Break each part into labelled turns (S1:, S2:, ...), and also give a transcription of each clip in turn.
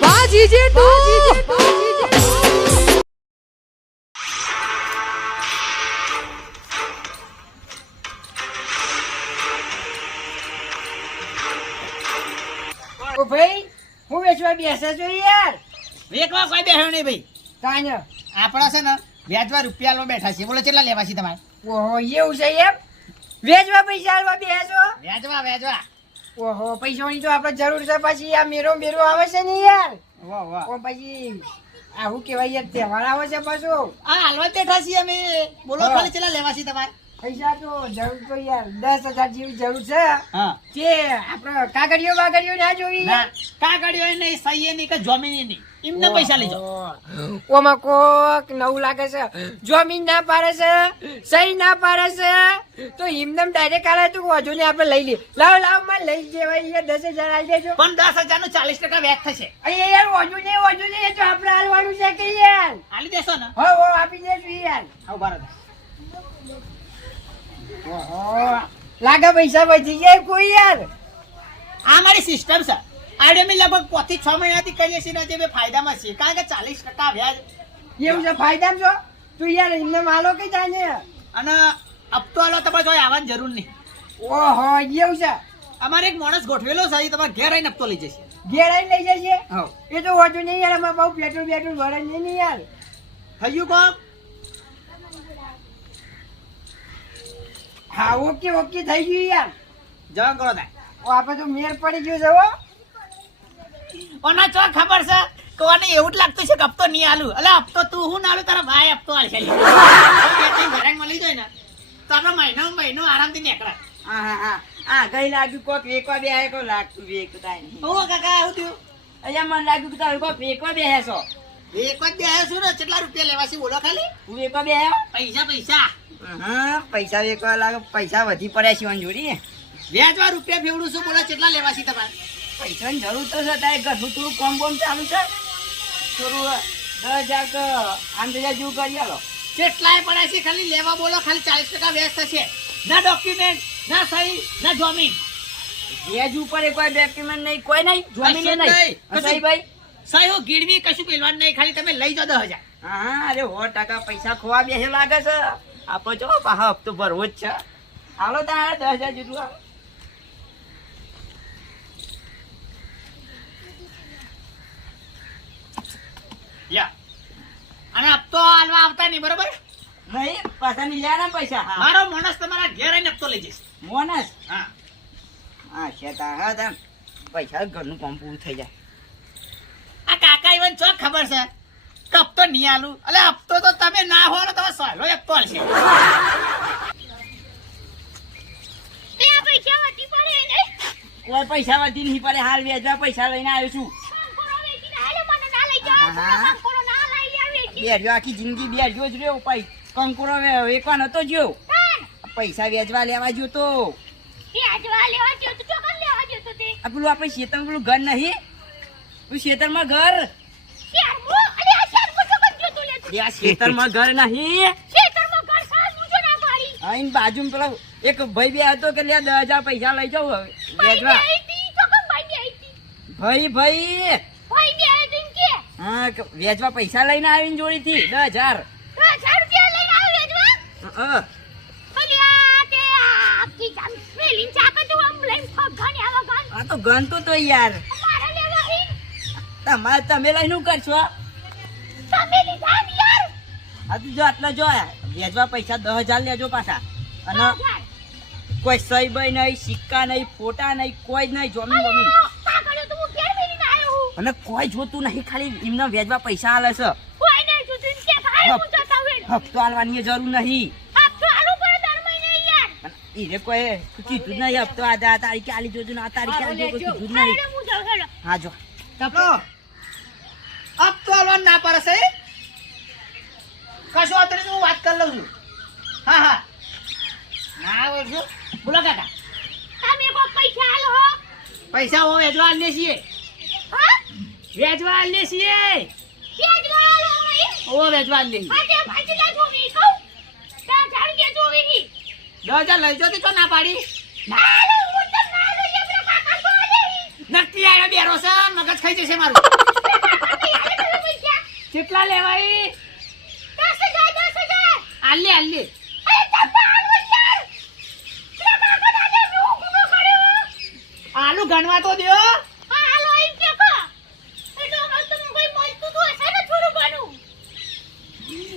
S1: વાહ જીજે તું
S2: ઓ ભાઈ હું વેચવા બેસે છું યાર?
S3: વેચવા કોઈ બેઠો નહીં ભાઈ.
S2: કાન્ય
S3: આપણા છે ને વેચવા રૂપિયા લો બેઠા છે બોલો કેટલા લેવા છે તમારે?
S2: ઓહો એવું છે એમ? વેચવા પૈસા આલવા બેસો
S3: વેચવા વ્યાજવા
S2: ઓહો પૈસાની તો આપણે જરૂર છે પછી આ મેરો મેરો આવે છે ને યાર?
S3: વાહ વાહ.
S2: ઓ પછી હું કેવાય યાર તહેવાર આવે છે પાછો.
S3: આ હાલવા બેઠા છીએ અમે. બોલો. ખાલી ચલા લેવા છે તમારે.
S2: પૈસા તો જરૂર તો યાર દસ હજાર જેવી જરૂર છે. કે આપણે કાગળિયો બાગળિયો ના જોવી
S3: કાગળિયો નહીં સહીએ નહીં કે જમીન નહીં. એમને પૈસા લેજો.
S2: ઓમાં કોક નવું લાગે છે. જમીન ના પાડે છે સહી ના પાડે છે તો એમને ડાયરેક્ટ આલે તો હજુ ને આપણે લઈ લઈએ. લાવ લાવમાં લઈ જવાય યાર દસ હજાર આવી દેજો.
S3: પણ દસ હજારનું ચાલીસ ટકા વ્યાજ થશે.
S2: અહીંયા યાર હજુ ને હજુ ને એ તો આપણે હાલવાનું છે કે યાર.
S3: હાલી દેશો ને.
S2: હો આપી દેશું યાર.
S3: આવ
S2: ઓહો લાગે પૈસા બચી જાય કોઈ યાર.
S3: આ મારી સિસ્ટમ છે. આડે અમે લગભગ પોથી છ મહિનાથી કરીએ છીએ ને જે બે ફાયદામાં છે કારણ કે ચાલીસ ટકા વ્યાજ.
S2: એવું છે ફાયદા છો? તું યાર એમને માલો કે જાને
S3: અને હપ્તો આલો તમારે જો આવવાની જરૂર નહીં.
S2: ઓહો એવું છે?
S3: અમારે એક માણસ ગોઠવેલો છે એ તમારે ઘેર આવીને હપ્તો લઈ જશે.
S2: ઘેર આવીને લઈ જશે? એ તો હોતું નહીં યાર અમારે બહુ પેટ્રોલ પેટ્રોલ ભરે નહીં યાર.
S3: થયું કોમ?
S2: હા ઓકે ઓકે થઈ ગયું યાર.
S3: જવા કરો તા
S2: ઓ આપણે તો મેર પડી ગયો છે હો.
S3: ઓના ચો ખબર છે કોને એવું જ લાગતું છે કે હપ્તો નહીં આલું. એટલે હપ્તો તું હું ના આલું તારા ભાઈ હપ્તો આલશે. ઘરે મળી જાય ને તો આપણે મહિનો મહિનો આરામથી નીકળે.
S2: હા હા હા. હા ગઈ લાગ્યું કોક વેકવા બે આય કો લાગતું વેકતા નહીં.
S3: ઓ કાકા આવું થયું?
S2: અહીંયા મને લાગ્યું કે તમે કોક વેકવા બે છો
S3: જ બે છું ને કેટલા રૂપિયા લેવા છે? બોલો ખાલી.
S2: હું વેકવા બે
S3: પૈસા પૈસા.
S2: હા પૈસા વેચવા લાગે પૈસા વધી પડ્યા છે જોડી.
S3: વ્યાજવા રૂપિયા ફેવડું શું બોલો? કેટલા લેવા છે તમારે?
S2: પૈસાની જરૂર તો છે તારે ઘરનું થોડું કોમ બોમ ચાલુ છે થોડું દસ હજાર કે આઠ હજાર જેવું કરી આલો.
S3: કેટલાય પડ્યા છે ખાલી? લેવા બોલો ખાલી ચાલીસ ટકા વ્યસ્ત છે. ના ડોક્યુમેન્ટ ના સહી ના જમીન.
S2: વેજ ઉપર કોઈ ડોક્યુમેન્ટ નહીં કોઈ નહીં જમીન નહીં. સહી ભાઈ
S3: સહી હો ગીરવી કશું પેલવાનું નહીં ખાલી તમે લઈ જાઓ દસ હજાર.
S2: હા અરે સો ટકા પૈસા ખોવા બેસે લાગે છે. આપો જો પાહા હપ્તો ભરવો જ છે. હાલો તારે દસ હજાર જેટલું હાલો.
S3: યા અને હપ્તો હાલવા આવતા નહીં બરોબર?
S2: નહીં પાછા નહીં લેવાના પૈસા
S3: મારો માણસ તમારા ઘેર આવીને હપ્તો લઈ જઈશ.
S2: મોનસ?
S3: હા.
S2: હા છે તા હા તા પૈસા ઘરનું કામ પૂરું થઈ જાય.
S3: આ કાકા ઈવન ચો ખબર છે? કે હપ્તો નહીં આલું. અલે હપ્તો તો તમે ના હો તો તમે સહેલો હપ્તો હાલશે
S2: કોઈ પૈસા વધી નહીં પડે. હાલ વેચવા પૈસા લઈને આવ્યો છું. બેઠ્યો આખી જિંદગી બેઠ્યો જ રહ્યો. પૈ કંકુરો વેકવાનો તો જ્યો પૈસા વેચવા લેવા જ્યો તો. પેલું આપણે શેતર પેલું ઘર નહીં? પેલું શેતરમાં ઘર? આ શેતરમાં ઘર નહીં. અહીં બાજુમાં પેલો એક ભાઈ બે હતો કે લે દસ હજાર પૈસા લઈ જાવ વેચવા ભાઈ ભાઈ હા કે વેચવા પૈસા લઈને આવીને જોડી થી દસ હજાર હા આ તો ગણતું તો તો યાર. તમારે તમે લઈને શું કરશો? આ તો જો આટલા જો વેચવા પૈસા દસ હજાર લેજો પાછા. અને કોઈ સહી બઈ નહીં સિક્કા નહીં ફોટા નહીં કોઈ જ નહીં જમીન બમીન. અને કોઈ જોતું નહીં ખાલી એમને વેચવા પૈસા આલે છે. હપ્તો આલવાની જરૂર નહીં. અને એને કોઈ કીધું નહીં હપ્તો આ આ તારીખે આલી જોજો ને આ તારીખે આલી જોજો કીધું નહીં. હા જો.
S3: હપ્તો હપ્તો હાલવાનું ના પડે છે? કશું વાંધો નહીં હું વાત કરી લઉં છું હા હા ના છું બોલો કાકા પૈસા હો વેચવા આલીએ છીએ વેચવા આલીએ છીએ ઓ વેચવા આલીએ છીએ દસ હજાર લઈ જો તો ના પાડી નક્કી આવ્યો બેરો છે મગજ ખાઈ જશે મારું કેટલા લેવાય આલે આલે. આલુ ગણવા તો દો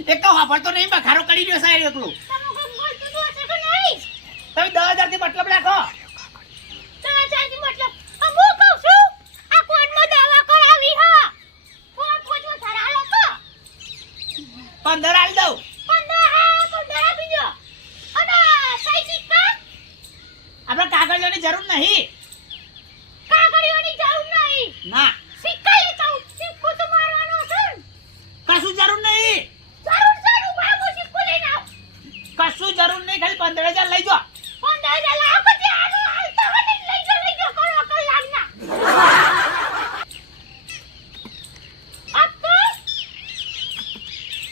S3: એક તો વાપરતો નહીં બખારો કરી દો સાહેબ એકલું તમે દસ હજારથી મતલબ રાખો પંદર આલી દઉં આપણે કાગળિયોની જરૂર નહીં ના કશું જરૂર નહીં કશું જરૂર નહીં ખાલી પંદર હજાર લઈ જાઓ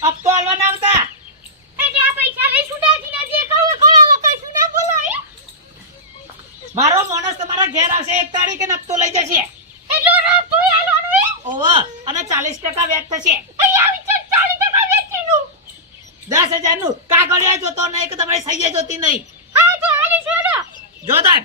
S3: હપ્તો હાલવા ના આવતા મારો માણસ તમારા ઘેર આવશે એક તારીખે ને હપ્તો લઈ જશે ઓહો અને ચાલીસ ટકા વ્યાજ થશે. દસ હજારનું કાગળિયા જોતો નહીં કે તમારી સહી જોતી નહીં. જોતા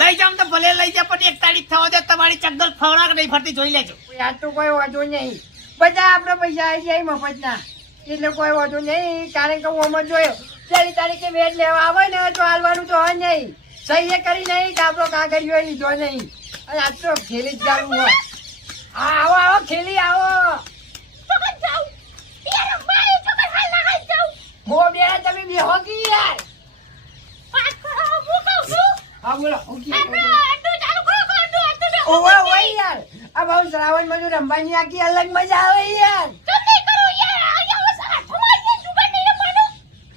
S3: લઈ જાવ તો ભલે લઈ જાવ પણ એક તારીખ થવા દે તમારી ચકદલ ફવડાક નહીં ફરતી જોઈ લેજો.
S1: યાર તો કોઈ વાંધો નહીં. બધા આપણે પૈસા આવી જાય મફતના. એટલે કોઈ વાંધો નહીં કારણ કે હું અમર જોયો પહેલી તારીખે વેટ લેવા આવે ને તો હાલવાનું તો હોય નહીં. સહી કરી નહીં તો આપણો કાગળિયો લીધો નહીં. અને આજ તો ખેલી જ ચાલુ હોય. હા આવો આવો ખેલી આવો. હો બે તમે બે હોકી યાર. હા બોલો ઓવે ઓવે યાર. આ બહુ શ્રાવણમાં રમવાની આખી અલગ મજા આવે યાર.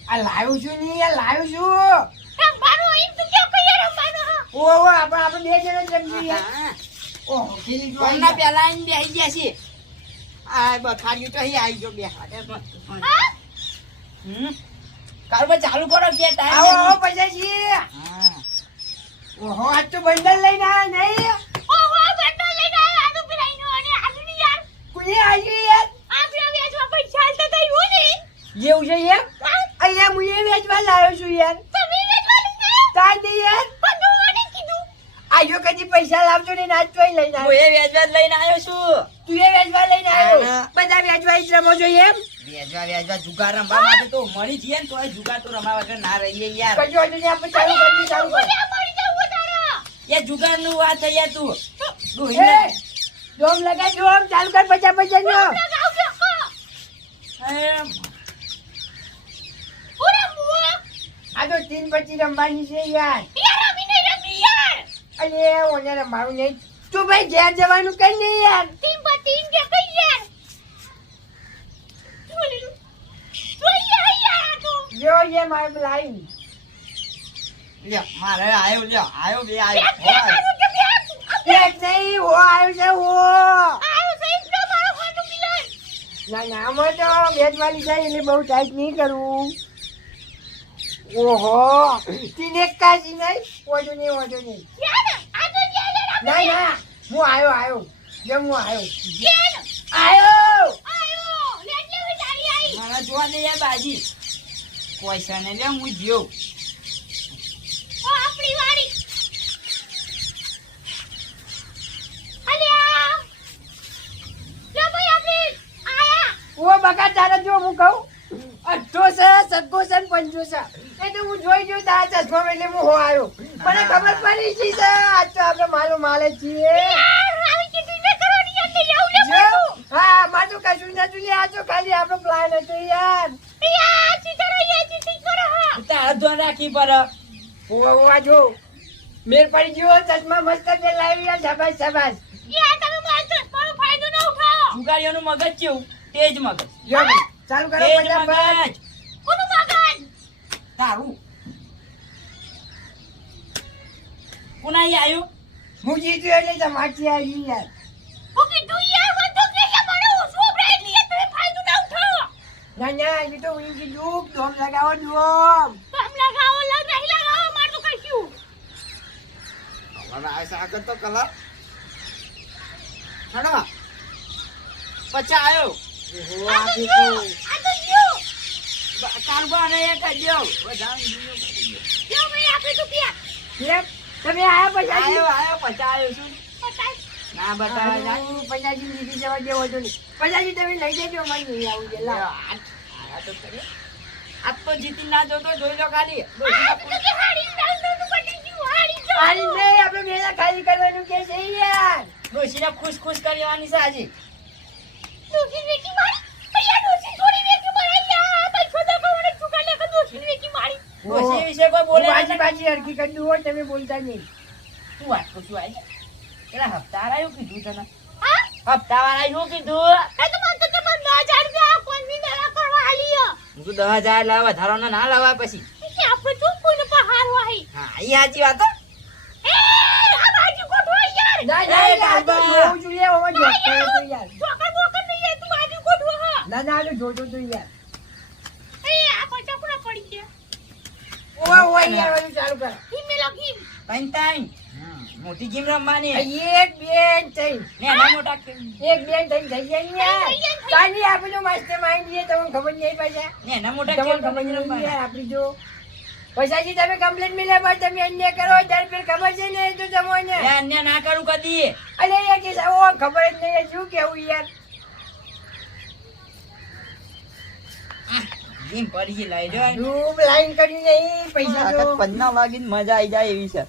S1: આ લાવ્યું છું નહીં યાર લાવ્યું છું. ઓહો ઓહો આપણે આપણે બે જણા જ રમશું યાર ઓહો ખેલી જો
S2: હમણાં
S1: ગયા.
S2: પેલા આઈને બેસી ગયા છે આ બખાડ્યું તો અહીં આવી ગયો બે હમ? કાલમાં ચાલુ કરો કે ટાઈમ
S1: આવો આવો પૈસા છીએ.
S2: હા.
S1: ઓહો આજ તો બંડલ લઈને આવ્યા નહીં. કોઈ આવી યાર. જેવું છે યાર અહીંયા હું એ વેચવા લાવ્યો છું યાર. તાંડી યાર. આયો કદી પૈસા લાવજો ને નાચ તોય લઈને
S2: હું એ વેજવેજ લઈને આવ્યો છું.
S1: તું એ વેચવા લઈને આવ્યો? બધા વેચવા જ રમો જોઈએ એમ?
S2: વેજવા વેજવા જુગાર રમવા માટે તો મળી જઈએ ને તો એ જુગાર તો રમવા વગર ના રહીએ યાર.
S1: કજો હજુ આપણે ચાલુ કરી ચાલુ કરી
S2: એ જુગારનું વાત થઈ યાર તું.
S1: ડોમ લગા ડોમ ચાલુ કર પચાસ પચાસ નો. આ તો તીન પછી રમવાની છે યાર રમવાનું નહીં. તું ભાઈ ઘેર જવાનું કઈ નહીં યાર. જો એ મારે લાવી
S2: લ્યો, મારે આયો લ્યો આયો બે આયો
S1: એક નહીં હો આવ્યું છે હો. ના ના આમાં તો વેચવાલી જાય એટલે બહુ ટાઈટ નહીં કરવું ઓહો તીન કાજી નહીં? ઓછું નહીં ઓછું નહીં. ના ના હું આવ્યો આવ્યો જેમ હું આવ્યો આવ્યો
S2: મને જોવા દે યાર બાજી. પૈસા ને લે હું જ્યો
S1: ઓ બકા તારે જો હું કહું? અઠ્ઠો છે સગ્ગો છે પંચો છે એ તો હું જોઈ જોઈ તારા ચશ્મા એટલે હું હો આવ્યો. મને ખબર પડી ગઈ છે આજ તો આપણે માલો માલે છીએ. હા મારું કશું નતું આ તો ખાલી આપણો પ્લાન હતો યાર.
S2: તારા ધોન રાખી પર.
S1: ઓવા ઓવા જો. મેર પડી ગયો ચશ્મા મસ્ત પેલાવી યાર શાબાશ શાબાશ.
S2: જુગારીઓનું મગજ કેવું? તેજ મગજ.
S1: ચાલુ કરો
S2: મગજ. તારું. કોના ઈ આયું?
S1: હું જીત્યો એટલે તમારથી આવી યાર. ના ના એ તો હું કીધું ડોમ લગાવો ડોમ
S2: હવે આ સાગર તો કલર. હેડો. પછી આવ્યો ઓહો, આ કારબાને
S1: કેમ? તમે આયા પૈસા
S2: આયો, આયો, પછી આવ્યો છું. ના બતાવા જાય.
S1: પૈસાજી લીધી જવા દેવો હતો નહીં પૈસાજી તમે લઈ જજો નહીં આવું છે લાવો.
S2: આ આ તો તો જીતી ના જોતો જોઈ લો ખાલી. પૂછ-
S1: નહીં આપણે બેના ખાલી કરવાનું કે છે યાર.
S2: ડોશીને ખુશ ખુશ કરવાની છે આજે. ડોશી વિશે કોઈ બોલે.
S1: બાજી બાજી હરખી કરી દઉં હો, તમે બોલતા નહીં.
S2: શું વાત છું આજે પેલા હપ્તા એવું કીધું તને? હપ્તા વાળા શું કીધું? હું તો દસ હજાર લાવ વધારાનો ના લાવવા પછી? હા એ સાચી વાત.
S1: ના ના
S2: એ
S1: હોય આ તો યાર ઓવા ઓવા યાર બધું ચાલુ કર
S2: ત્રણ ત્રણ મોટી ગેમ રમવાની.
S1: એક બેન થઈ.
S2: ને એના મોટા
S1: એક બેન થઈ થઈ જાય ને યાર. તાની આપણે માસ્ટર માઇન્ડ છે તમને ખબર નહીં પાછા?
S2: ને એના મોટા
S1: તમને ખબર નહીં
S2: રમવાની
S1: યાર આપણી જો. પૈસાજી તમે કમ્પ્લેન મિલે બાદ તમે અન્ય કરો ત્યારે ફેર ખબર છે ને તો તમને
S2: એ અન્ય ના કરું કદી.
S1: અરે એ કે ખબર જ નહીં શું કેવું યાર.
S2: ગેમ પડી લઈ જો
S1: ડૂબ લાઈન કરી નહીં પૈસા તો
S2: પન્ના વાગીને મજા આવી જાય એવી છે.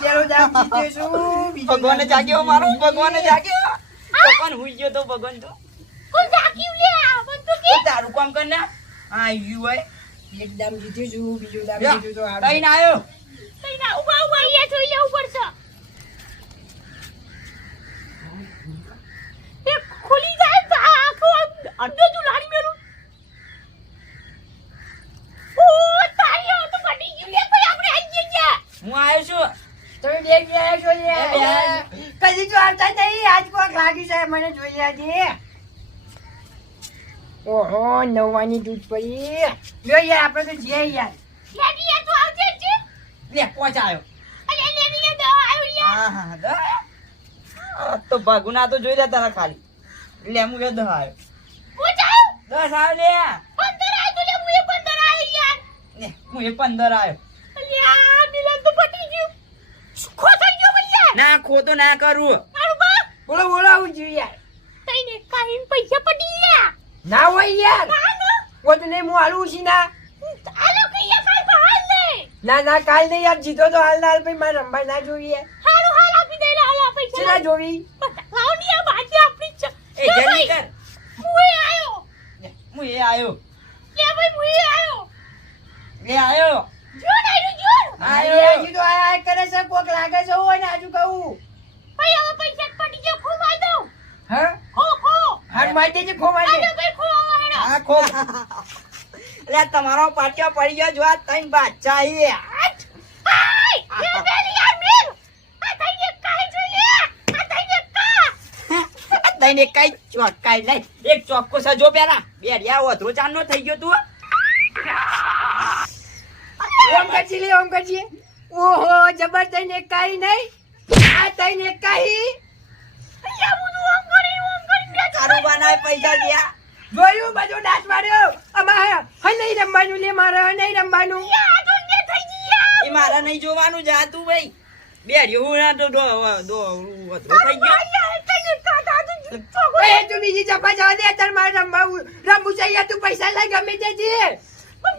S1: પેલો દામ જીત્યો
S2: ભગવાન જાગ્યો મારો? ભગવાન જાગ્યો? ભગવાન હુઈ ગયો તો ભગવાન તો. એ તારું કામ કર ના. આ આવ્યું હોય.
S1: એક દામ જીત્યો છું બીજો દામ જીત્યો તો
S2: કઈ ના આવ્યો
S4: ખુલી જાય ઊભા ઊભા અહીંયા અડધો તું લાડી મેલું ખુલી જાય તો પડી ગયું લે ભાઈ આપણે આઈ ગયા
S2: હું આવ્યો છું.
S1: તમે બે ગયા છો
S2: બે
S1: યાર
S2: ગયા.
S1: કદી તો આવતા નહીં. આજ કોક લાગી છે મને જોઈએ આજે. ઓહો નવવાની દૂધ પડી. લો યાર આપણે તો જઈએ યાર.
S4: લેની એ તો આવજે છે
S2: લે પોચ આવ્યો
S4: અરે આવ્યો યાર
S2: હા હા. દા. તો ભગુના તો જોઈ રહ્યા તારા ખાલી. લે હું દહ આવ્યો
S4: જાઉં
S2: દસ આવ્યો લે
S4: પંદર આવ્યો તો લે હું એ પંદર આવ્યો યાર
S2: લે હું એ પંદર આવ્યો.
S4: અલ્યા મિલન તો પટી ગયું. ખોસાઈ ગયો ભૈયા?
S2: ના ખોતો ના કરું.
S1: બોલો બોલો આવું જોઈએ યાર.
S4: તઈને કાઈન પૈસા પડી ગયા.
S1: ના હોય યાર.
S4: ના ને.
S1: તો હું હાલું છી ના.
S4: આલો કૈયા કાઈ બહાર નહીં
S1: ના. ના કાલ નહીં યાર. જીતો તો હાલ ના હાલ ભાઈ મારે રમવા ના જોઈએ.
S4: હારું હાલ આપી દે હાલ આ પૈસા
S1: ના જોવી?
S4: લાવની આ બાજી આપણી છે.
S2: એ જલ્દી કર.
S4: હું એ આયો.
S2: હું એ આવ્યો
S4: લે ભાઈ હું એ આયો.
S2: લે આયો.
S4: જો આયુ.
S1: આયો હજી તો આયા આયા કરે છે કોક લાગે છે હોય ને આજુ કહું.
S4: ભાઈ હવે પૈસા જ પડી ગયા ખો દઉં.
S1: હા?
S4: ખો ખો.
S1: હાર મારી દેજે ખોવા દે.
S4: ભાઈ ખો હેડો.
S2: ખો. લે તમારો પાટિયો પડી ગયો જો આ ત્રણ બાદશાહ એ
S4: આઠ આય લે મેલ યાર મેલ. આ તઈને કાઈ જો લે. આ તઈને કા.
S2: આ તઈને કઈ ચોટકાઈ લઈ. એક ચોક્કો સજો પેલા બેડિયા ઓધરો ચાંદનો થઈ ગયો તું
S1: ઓમ કરજી લે ઓમ કરજી ઓહો જબર તઈને કાઈ નહીં. આ તઈને કાઈ.
S4: અહીંયા બધું ઓમ કરી ઓમ કરી બે
S2: તારું બનાય પૈસા ગયા.
S1: જોયું બધું ડાસ માર્યો અમારે હા નહીં રમવાનું લે મારે નહીં રમવાનું.
S2: એ મારા નહીં જોવાનું જા તું ભાઈ. બેડિયો હું ના તો દો દો ઓધરો થઈ ગયો.
S1: એ તું બીજી જપા જવા દે તાર મારે રમવું રમવું છે તું પૈસા લઈ ગમે તે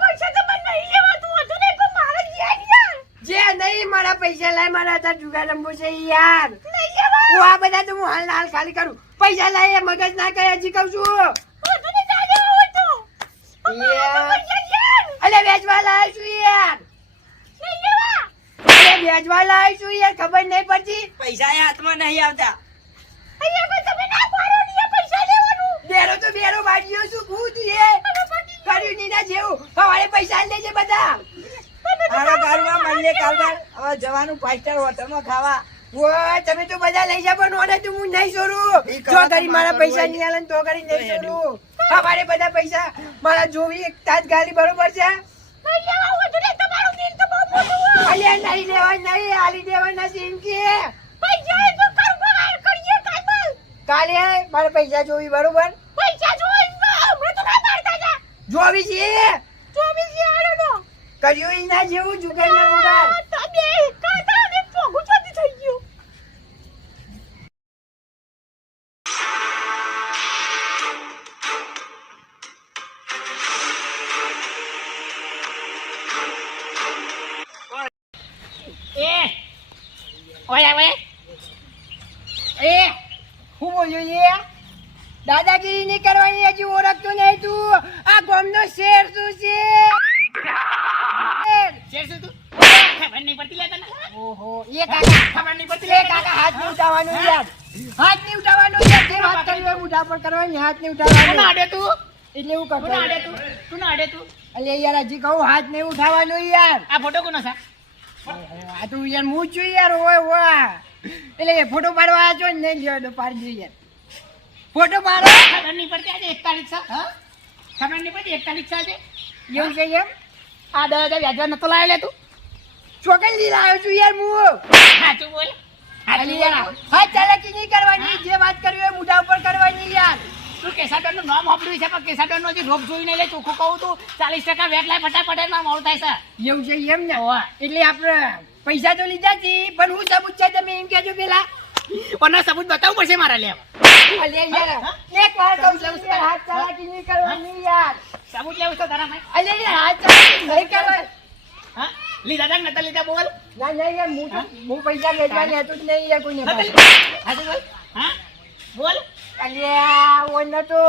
S4: પૈસા તો મને નહીં લેવાતું હતું ને પણ મારે ગયા યાર
S1: જે નહીં મારા પૈસા લાય મારા તાર જુગાર રમવું છે યાર.
S4: નહીં
S1: હું આ બધા તો હું હાલ હાલ ખાલી કરું. પૈસા લાય મગજ ના કરે હજી કહું છું. અલે વેચવા લાય છું યાર. અલે વેચવા લાય છું યાર ખબર નહીં પડતી.
S2: પૈસા એ હાથમાં નહીં આવતા.
S1: બેરો તો બેરો બાજીઓ છું ભૂત છે. કર્યું જેવું. સવારે પૈસા લેજે બધા.
S2: આવા કાલમાં મળીએ કાલમાં હવે જવાનું ફાઈવ સ્ટાર હોટલમાં ખાવા.
S1: તમે તો બધા લઈ જાવ પણ ઓને તો હું નહીં છોડું જો કરી મારા પૈસા. નહીં આલે તો કરી નહીં છોડું સવારે બધા પૈસા મારા જોવી એક તાજ ગાલી બરોબર છે.
S4: નહીં લેવા તો તમારું દિલ તો બહુ ખોટું
S1: અલ્યા નહીં લેવા નહીં આલી દેવાના છે કે.
S4: પૈસા એ તો કરીએ
S1: કાલે મારે પૈસા જોવી બરોબર?
S4: પૈસા જોઈ હમણાં તો ના પાડતા
S1: જોવી છે. કર્યું એના જેવું જુગાર ના
S4: તમે કાતા ને પોગું ચોથી થઈ ગયું.
S3: એ ઓય આવે.
S1: એ હું બોલ્યો એ દાદાગીરી નહીં કરવાની હજી ઓળખતું નહીં તું. આ ગામનો શેર શું છે શેર.
S3: શેર શું તું ખબર નહીં પડતી લે તને?
S1: ઓહો એ કાકા
S3: ખબર નહીં પડતી
S1: એ કાકા હાથ નહીં ઉઠાવવાનું યાર. હાથ નહીં ઉઠાવવાનું યાર જે વાત કરી હોય ઉઠા પર કરવાની હાથ નહીં ઉઠાવવાનું.
S3: ના અડે તું?
S1: એટલે એવું
S3: તું ના અડે તું તું? ના અડે તું?
S1: અલે યાર હજી કહું હાથ નહીં ઉઠાવવાનું યાર.
S3: આ ફોટો કોનો છે?
S1: આ તું યાર હું છું યાર ઓય વાહ એટલે ફોટો પાડવા આવ્યો ને નહીં લ્યો તો પાડી યાર. ફોટો પાડો.
S3: ખબર નહીં પડતી આજે એકતાલીસ છે? ખબર નહીં પડતી એકતાલીસ છે આજે?
S1: એવું છે એમ?
S3: આ દસ હજાર વ્યાજવા નતો લાવ્યો લે તું?
S1: ચોકન લઈને આવ્યો છું યાર હું
S3: સાચું બોલ.
S1: હા ચાલાકી નહીં કરવાની? જે વાત કરવી હોય મુદ્દા ઉપર કરવાની યાર.
S3: તું કેસાડરનું નામ સાંભળ્યું છે પણ કેસાડર નો જે રોગ જોઈને લે ચોખ્ખું કહું તું ચાલીસ ટકા વેટ લાય ફટાફટ એમાં મોડું થાય છે.
S1: એવું છે એમ ને. એટલે આપણે પૈસા તો લીધા છે પણ હું સબૂત છે તમે એમ કહેજો પેલા.
S3: પણ સબૂત બતાવવું પડશે મારા
S1: લેવા એક વાર કહું છું હાથ ચાલાકી નહીં કરવાની યાર.
S3: સબૂત લેવું છે તારા
S1: હાથ ચાલાકી નહીં કરવાની?
S3: હા? લીધા તા નતા લીધા બોલ?
S1: ના ના યાર હું હું? પૈસા લેવા હતું જ નહીં યાર કોઈને
S3: સાચું બોલ. હા? બોલ.
S1: અલ્યા ઓને તો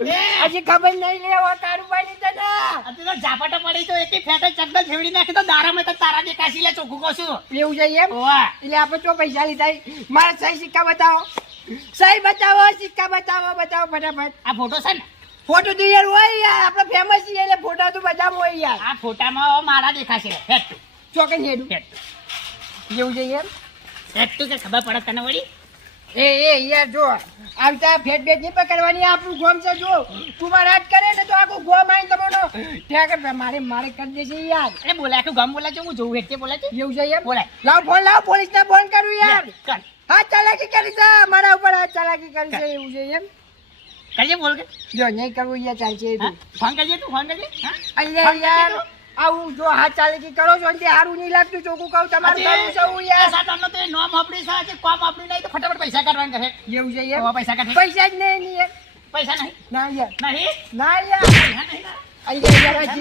S1: હજી ખબર નહીં લેવા કારુબાની તને
S3: આ તું તો ઝાપટા પડી તો એકે ફેટે ચકડલ ફેવડી નાખી તો દારામાં તો તારા કાશી લે ચોખું છું.
S1: એવું છે એમ?
S3: વાહ
S1: એટલે આપણે તો પૈસા લીધા? મારા સહી સિક્કા બતાવો. સહી બતાવો સિક્કા બતાવો બતાવો ફટાફટ.
S3: આ ફોટો છે ને?
S1: ફોટો તો યાર હોય યાર આપણે ફેમસ છીએ એટલે ફોટા તો બધા હોય યાર.
S3: આ ફોટામાં મારા દેખાશે. ફેટ
S1: ચોકન હેડું.
S3: ફેટ
S1: જેવું છે એમ.
S3: ફેટ તું ખબર પડે તને વળી?
S1: એ એ યાર જો આવતા ફેટ બેટ નહીં પકડવાની આપણું ગોમ છે જો. તું મારા હાથ કરે ને તો આખું ગોમ આવીને તમારો. ઠેકર મારે મારે કરી દેશે યાર.
S3: એ બોલાય આખું ગમ બોલાય છે? હું જોઉં હેઠે બોલાય છે?
S1: એવું છે એમ?
S3: બોલાય.
S1: લાવ ફોન લાવ પોલીસને ફોન કરું યાર. હા ચાલાકી કરી છે મારા ઉપર હા ચાલાકી કરી છે એવું છે એમ.
S3: કરજે બોલ કે?
S1: જો નહીં કરવું યાર ચાલશે?
S3: ફોન કરજે તું ફોન કરજે? અહીંયા
S1: અલ્યા યાર આવું જો હાથ કે કરો છો ને હારું નહીં લાગતું ચોખ્ખું કહું તમારું કરું છું યાર.
S3: પૈસા તમને તો નોમ આપણી છે આજે કોમ આપણી નહીં તો ફટાફટ પૈસા કાઢવાનું કહે
S1: એવું છે
S3: હવે પૈસા કાઢે.
S1: પૈસા જ નહીં નહીં યાર.
S3: પૈસા નહીં?
S1: ના યાર.
S3: નહીં?
S1: ના યાર.
S3: નહીં ના.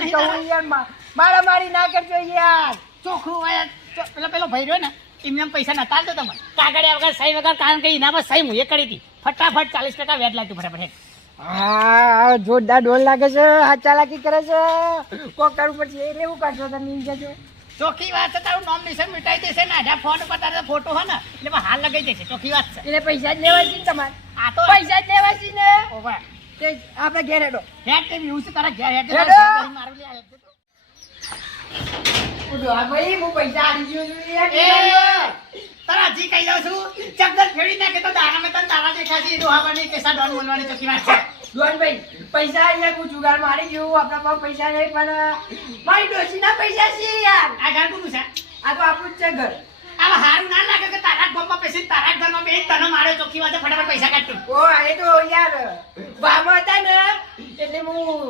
S1: યાર યાર મા- મારા મારી ના કરજો યાર.
S3: ચોખ્ખું આયા તો પેલો પેલો ભાઈ રહ્યો ને એમને એમ પૈસા નતા આલતો તમારે. કાગળિયા વગર સહી વગર કારણ કે એના પર સહી હું એ કરી હતી. ફટાફટ ચાલીસ ટકા વ્યાજ લાગતું ફટાફટ હેડ.
S1: હા જોરદાર ડોલ લાગે છે હાથ ચાલાકી કરે છે. કોક કરવું પછી એટલે એવું કરશો તમે એમ કહેજો
S3: ચોખ્ખી વાત છે તારું નોમિનેશન નિશાન મિટાઈ દેશે ને આધા ફોન પર તારો ફોટો હોય ને એટલે હાલ લગાઈ દેશે ચોખ્ખી વાત છે.
S1: એટલે પૈસા જ લેવા છે તમારે.
S3: આ તો
S1: પૈસા જ લેવા છે ને.
S3: ઓવા.
S1: તે આપણે ઘેર હેડો.
S3: હેડ તે યુઝ છે તારા ઘેર હેડ મારું લે
S1: હા ભાઈ હું પૈસા આલી ગયો છું
S3: એ તારા કહી દઉં છું ચકદલ ફેરવી નાખે તો દારામાં તને તારા દેખાશે એ ડોહાવાની કેસા ડોન બોલવાની ચોખ્ખી વાત છે.
S1: ડોનભાઈ, પૈસા અહીંયા જુગાર મારી ગયું આપણા પાસે પૈસા નહીં પણ મારી ડોશીના પૈસા છે યાર.
S3: આ ઘર કોનું છે?
S1: આ તો આપણું જ છે ઘર.
S3: આવા હારું ના લાગે કે તારા ગામમાં પેસી તારા ઘરમાં પેસી તને મારે ચોખ્ખી વાત ફટાફટ પૈસા કાઢતું
S1: ઓ એ તો યાર બાબા હતા ને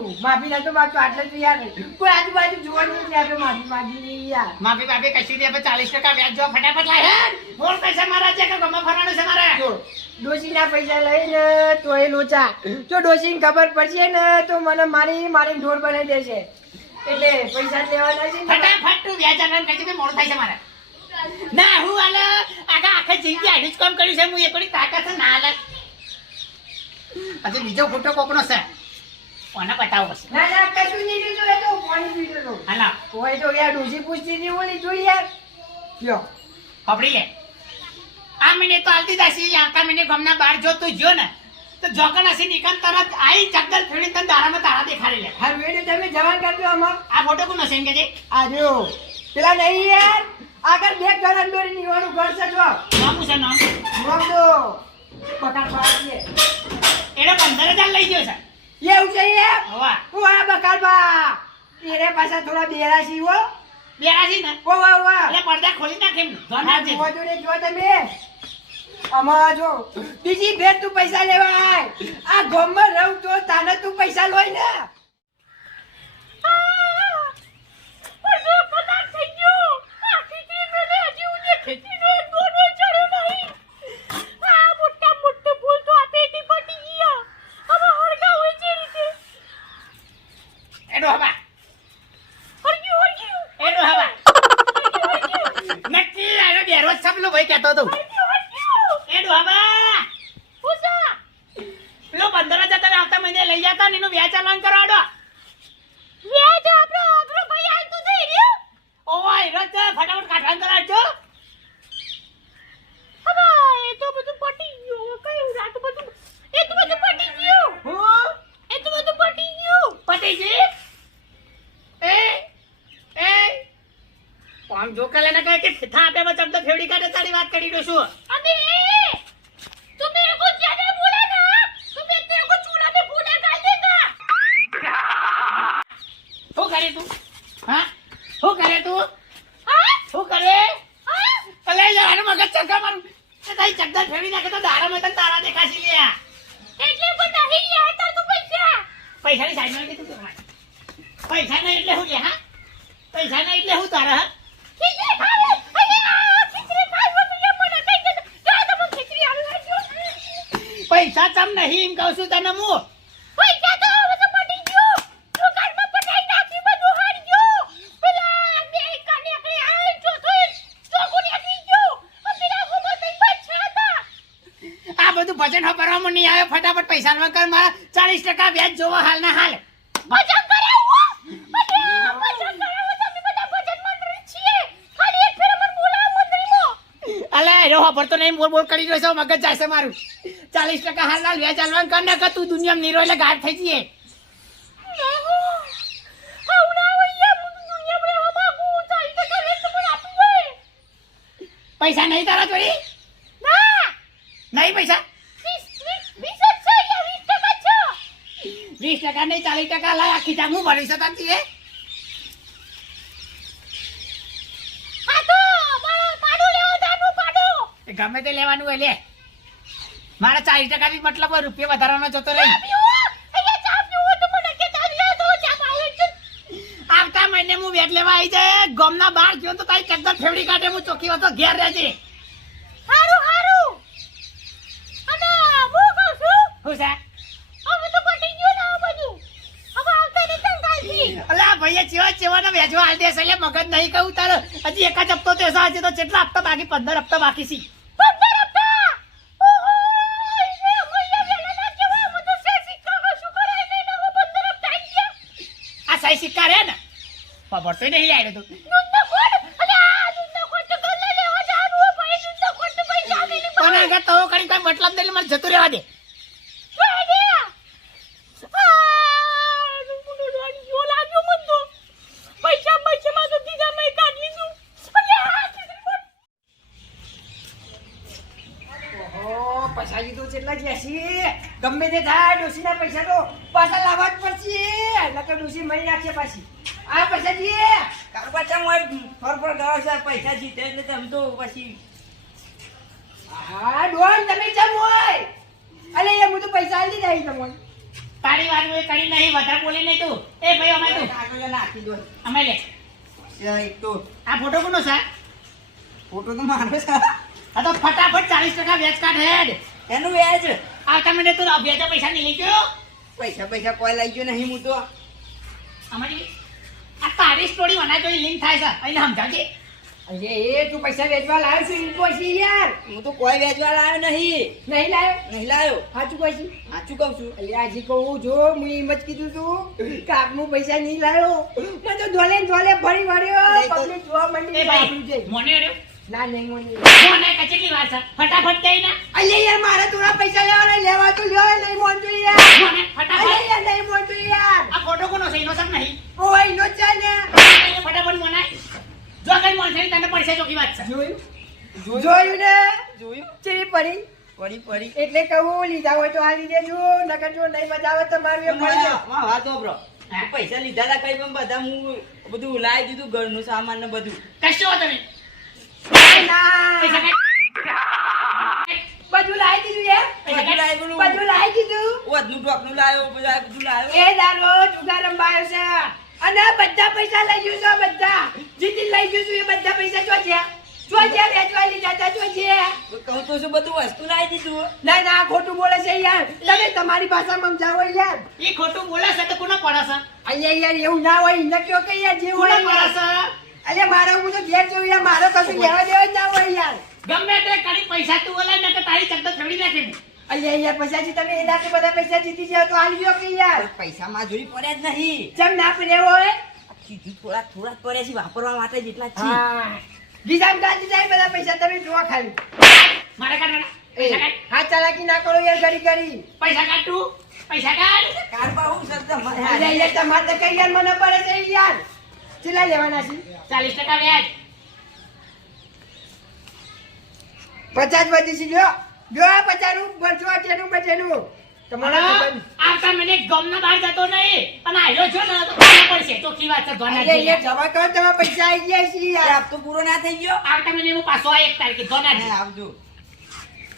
S1: એટલે ના તો નતો આટલે જ યાર કોઈ આજુબાજુ જોવાનું નથી આપણે માફી માંગી યાર.
S3: માફી બાફી કશું દે હવે ચાલીસ ટકા વ્યાજ જો ફટાફટ લાય. બોલ પૈસા મારા છે કે ગમે ફરવાનું છે મારે?
S1: જો ડોશીના પૈસા લઈને તો એ લોચા. જો ડોશીને ખબર પડશે ને તો મને મારી મારી ઢોર બનાવી દેશે. એટલે પૈસા લેવાના છે
S3: ફટાફટ તું વ્યાજ આલવાનું કહેજે મોડું થાય છે મારે? ના હું હાલે આખા આખા જિંદગી આડી જ કામ કર્યું છે હું એકડી તાકાત ના હાલે હજી બીજો ખોટો કોકનો છે. કોને બતાવો
S1: ના ના કશું નહીં લીધું એ તો પાણી પીધું હતું.
S3: હાલા.
S1: હોય તો યાર ડોશી પૂછતી હતી બોલી જોઈ યાર. લ્યો.
S3: પકડી લે. આ મહિને તો આલતી દાસી આવતા મહિને ગમના બહાર જો તું જો ને તો જોકણ હસી નિકન તરત આઈ ચક્કર ફેરી તને તારામાં તારા દેખાડી લે.
S1: હા વેડે તમે જવાન કરજો આમાં.
S3: આ ફોટો કોનો છે કે છે?
S1: આ જો પેલા નહીં યાર. આગળ બે ઘર અંદોરી નીવાનું ઘર છે જો.
S3: નામ છે નામ?
S1: નામ તો. છે
S3: એને પંદર હજાર લઈ ગયો છે.
S1: એવું છે એ
S3: હવા
S1: હું આ બકાર બા એરે પાછા થોડા બેરાશી હો
S3: બેરાશી ને
S1: ઓ વાહ વાહ
S3: એટલે પડદા ખોલી નાખે. ધોન
S1: હા,
S3: આપજે.
S1: જુઓ તમે આમાં જો બીજી ફેર તું પૈસા લેવા આય આ ગોમમાં રહું તો તાને તું પૈસા લોય ને
S4: કલાક થઈ ગયો
S3: એડો હવા.
S4: હળગ્યું હળગ્યું
S3: એડો હવા. નક્કી આનો જ સપલો ભાઈ કહેતો હતો. એડો હવા.
S4: ઉસા
S3: પેલો પંદર તમે આવતા મહિને લઈ જતા ને એનું વ્યાજ ચાલવાનું કરાવડો.
S4: વ્યાજ આપણો આપણો ભાઈ આલતું થઈ રહ્યો
S3: ઓય રજ ફટાફટ કાઢવાનું કરાવજો
S4: હવે એ તો બધું પટી ગયું હવે કયું રાત બધું એ તો બધું પટી ગયું
S3: હું
S4: એ તો બધું પટી ગયું
S3: પતિજી એ એ આમ જો કે લેને કહે કે થા આપે માં ચમતો ફેવડી કાઢે તારી વાત કરી દો છું.
S4: પૈસા
S3: તમ નહીં એમ કહું છું તને હું
S4: પૈસા તો હવે પડી ગયો. દુકાનમાં પટાઈ નાખી બધું હારી ગયો. પેલા બે કને આપણે આ જો તો ચોકું નાખી ગયો. પેલા હું તો પૈસા હતા.
S3: આ બધું ભજન ભરવામાં નહીં આવે ફટાફટ પૈસા નો કર મારા ચાલીસ ટકા વ્યાજ જોવો હાલ ના હાલ.
S4: ભજન કરે હું. ભજન કરે તમે બધા ભજન મંડળી છીએ. ખાલી એક ફેર મને બોલાવો મંડળીમાં.
S3: અલે એનો ખબર તો નહીં બોલ બોલ કરી રહ્યો છે મગજ જાય છે મારું. ચાલીસ ટકા હાલ ના લે હાલવાનું કર નાખ તું દુનિયામાં નીરો એટલે ગાઢ થઈ જઈએ. પૈસા નહીં તારા જોડી? નહીં પૈસા? વીસ ટકા નહીં ચાલીસ ટકા લાય આખી ટાંગ હું ભરી શકતા છીએ ગમે તે લેવાનું હોય લે. મારા ચાલીસ ટકા બી મતલબ રૂપિયા વધારવાનો જતો રહી. આવતા મહિને હું વેટ લેવા આવી જાય. ગમના બહાર ગયો તો તારી ચક્કર ફેવડી કાઢે હું ચોખ્ખી હતો ઘેર રહેજે. હું છે અલા ભાઈએ ચેવા ચેવાના વેચવા હાલ દેશે એટલે મગજ નહીં કહું તારે. હજી એક જ હપ્તો તે હજી તો કેટલા હપ્તા બાકી પંદર હપ્તા બાકી છે. પબડતો નહીં આવ્યો તું. મતલબ નહીં મને જતું રહેવા દે.
S4: પૈસા માં મેં લીધું.
S1: ઓહો પૈસા કીધું કેટલા ગમે તે થાય ડોશીના પૈસા તો પાછા લાવવા જ પડશે. નકર ડોસી મળી નાખશે પાછી. આ પૈસા જીએ
S2: ચમ હોય ફર ફર કરો છે પૈસા જીતે એટલે તમે તો પછી
S1: હા ડોન તમે ચમ હોય? અલે એ હું તો પૈસા આલી જાય તમને.
S3: તારી વાત હોય કરી નહીં વધારે બોલી નહીં તું. એ ભાઈ અમે તું
S2: કાગળ નાખી દો.
S3: અમે લે.
S2: એક તો
S3: આ ફોટો કોનો છે?
S2: ફોટો તો મારો છે.
S3: આ તો ફટાફટ ચાલીસ ટકા વેચ કાઢ હેડ.
S2: એનું વ્યાજ?
S3: તમે મહિને તું અભ્યાસ પૈસા નહીં લઈ ગયો?
S2: પૈસા પૈસા કોઈ લઈ ગયો નહીં હું તો
S3: અમારી તારી સ્ટોરી મને જોઈ લિંક થાય છે. અહીં સમજાવજે.
S1: અરે એ તું પૈસા વેચવા લાવ્યો છું ઈ યાર?
S2: હું તો કોઈ વેચવા લાવ્યો નહીં.
S1: નહીં લાવ્યો
S2: નહીં લાવ્યો
S1: સાચું પછી
S2: સાચું કહું છું.
S1: એટલે આજે કહું જો હું એમ જ કીધું તું કાકનું પૈસા નહીં લાવ્યો મને તો ધોલે ધોલે ભરી વળ્યો પબ્લિક જોવા માંડી
S3: મને
S1: છે.
S3: મોને અડ્યો?
S1: ના નહીં મોની.
S3: મોને વાર છે? ફટાફટ કઈ ના.
S1: અલ્યા યાર મારે થોડા પૈસા લેવાના લેવા તો લ્યો નહીં મોનતું યાર.
S3: મોને ફટાફટ.
S1: યાર નહીં મોનતું યાર.
S3: આ ફોટો કોનો છે? એનો નહીં?
S1: ઓ ને.
S3: ફટાફટ મોને. જો કઈ મોનશે તને પૈસા ચોકી વાત છે.
S1: જોયું? જોયું? ને?
S2: જોયું?
S1: ચીરી પડી?
S2: પડી પડી.
S1: એટલે કહું લીધા હોય તો હાલી દેજો નકર જો નહીં બજાવે તો મારું એમ પડી.
S2: પૈસા લીધા હતા કઈ પણ બધા હું બધું લાવી દીધું ઘરનું સામાન ને બધું.
S3: કશો કાઢ.
S1: બધું લાવી દીધું યાર
S3: પૈસા
S2: બધું લાવી પેલું
S1: બધું લાવી દીધું?
S2: વધનું ટોકનું લાવ્યો બધું લાવ્યો.
S1: એ દારો જુગાર રંબાયો છે. અને બધા પૈસા લઈ ગયું છે બધા. જીતી લઈ ગયું છું એ બધા પૈસા ચો છે. ચો છે વેચવા લીધા હતા ચો છે.
S2: કહું તો શું બધું વસ્તુ લાવી દીધું.
S1: ના ના ખોટું બોલે છે યાર. તમે તમારી ભાષામાં સમજાવો યાર.
S3: એ ખોટું બોલે છે તો કોને પડાશે
S1: અહીંયા યાર એવું ના હોય ન કયો કે યાર
S3: જે
S1: હોય
S3: પડે
S1: યાર. મારે હું તો ઘેર જઉં યાર મારો કશું લેવા દેવા જ ના હોય યાર.
S3: ગમે તે કરી પૈસા તું ઓલા ને કે તારી ચક્કર છોડી નાખે.
S1: અલ્યા યાર પૈસાથી તમે એનાથી બધા પૈસા જીતી જાવ તો હાલ ગયો કે યાર.
S2: પૈસા માં જોડી પડ્યા જ નહીં.
S1: ચમ ના પડે હોય.
S2: કીધું થોડા થોડા પડે છે વાપરવા માટે જેટલા છે.
S1: ગીધામ ગાંધી જાય બધા પૈસા તમે જોવા ખાલી.
S3: મારે કાઢ મારે.
S1: એ,
S3: પૈસા કાઢ.
S1: હા ચાલાકી ના કરો યાર ઘડી ઘડી.
S3: પૈસા કાઢ તું. પૈસા કાઢ.
S2: કારબા હું શબ્દ મને
S1: અલ્યા યાર તમારે તો કઈ યાર મને પડે છે યાર. ચેલા લેવાના છે
S3: ચાલીસ ટકા વ્યાજ
S1: પચાસ વધી છે જો જો આ પચાસનું ભરજો આ તેનું બચેનું તમારે
S3: મને ગમનો બહાર જતો નહીં અને આવ્યો છો ને તો પડશે વાત છે ધોના
S1: જવા પૈસા આવી ગયા છે યાર
S2: તો પૂરો ના થઈ ગયો
S3: આવતા મહિને હું પાછો એક તારીખે ધોના
S2: આવજો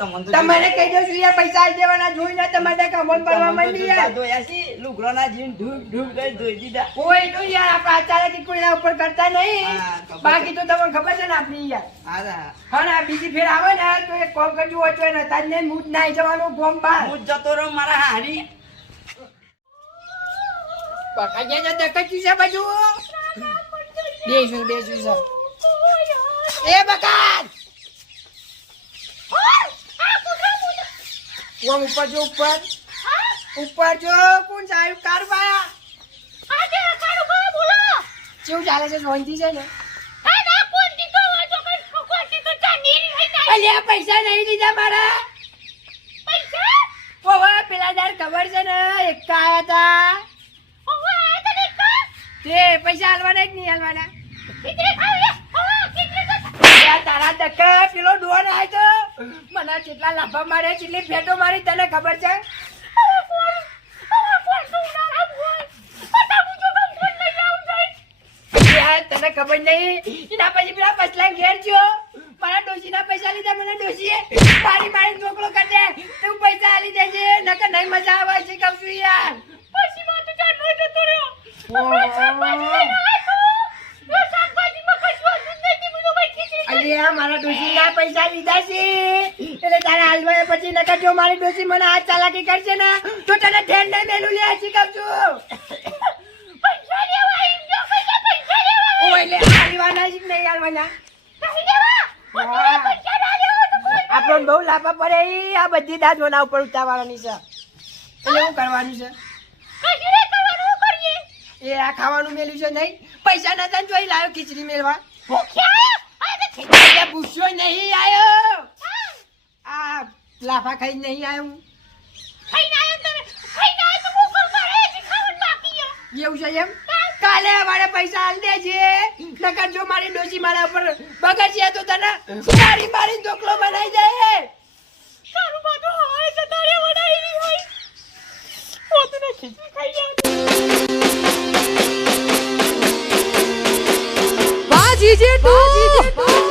S2: તમને
S1: કહી દઉં છું યાર પૈસા આવી દેવાના જોઈને તમારે કમોન
S2: તો
S1: માંડી યાર.
S2: ધોયા છે લુગડાના જીન ઢૂક ઢૂક કરી ધોઈ દીધા.
S1: કોઈ તો યાર આપણા ચાલાકી કોઈના ઉપર કરતા નહીં.
S2: હા,
S1: બાકી તો તમને ખબર છે ને આપણી યાર.
S2: હા
S1: આ બીજી ફેર આવે ને તો એક કોમ કરજો હોય તો એને. તાજ ને નાઈ જવાનું ગોમ બાર.
S2: હું જતો રહું મારા હારી.
S1: પકા જે જે છે બાજુ બેસું બેસું છે એ બકાત ઓમ ઉપર જો ઉપર ઉપર જો કોણ સાહેબ કારબાયા કેવું ચાલે છે શાંતિ છે ને અલ્યા પૈસા નહીં લીધા મારા ઓવે પેલા દાર ખબર છે ને એક આયા હતા તે પૈસા હાલવાના જ નહીં હાલવાના તારા ધક્કા પેલો ડોન આવ્યો તો મને જેટલા લાફા મારે જેટલી ફેટો મારી તને ખબર છે? તને ખબર નહીં? એના પછી પેલા પછલા ઘેર ગયો મારા ડોશીના પૈસા લીધા મને ડોશીએ. મારી મારી નોકરો કરી દે તું પૈસા આલી દેજે નકર નહીં મજા આવે છે કહું છું યાર. અલ્યા મારા ડોશીના પૈસા લીધા છે. એટલે તારે હાલવા પછી નકર જો મારી મને હાથ ચાલાકી કરશે ને તો તને ઠેર નહીં મેલું લે હજી કહું છું? ઓ એટલે હાલવાના જ નહીં હાલવાના. આપણને બહુ લાભા પડે આ બધી દાદ ઓના ઉપર ઉતારવાની છે. એટલે શું કરવાનું છે? એ આ ખાવાનું મેલ્યું છે નહીં? પૈસા નતા જોઈ લાવ્યો ખીચડી મેળવા. પૂછ્યો નહીં આયો? આ લાફા ખાઈ નહીં આવ્યો હું? એવું છે એમ? કાલે અમારે પૈસા આલ દેજે. નકર જો મારી ડોસી મારા ઉપર બગડશે તો તને મારી મારી ઢોકલો બનાવી દે.
S5: જે બાજી તું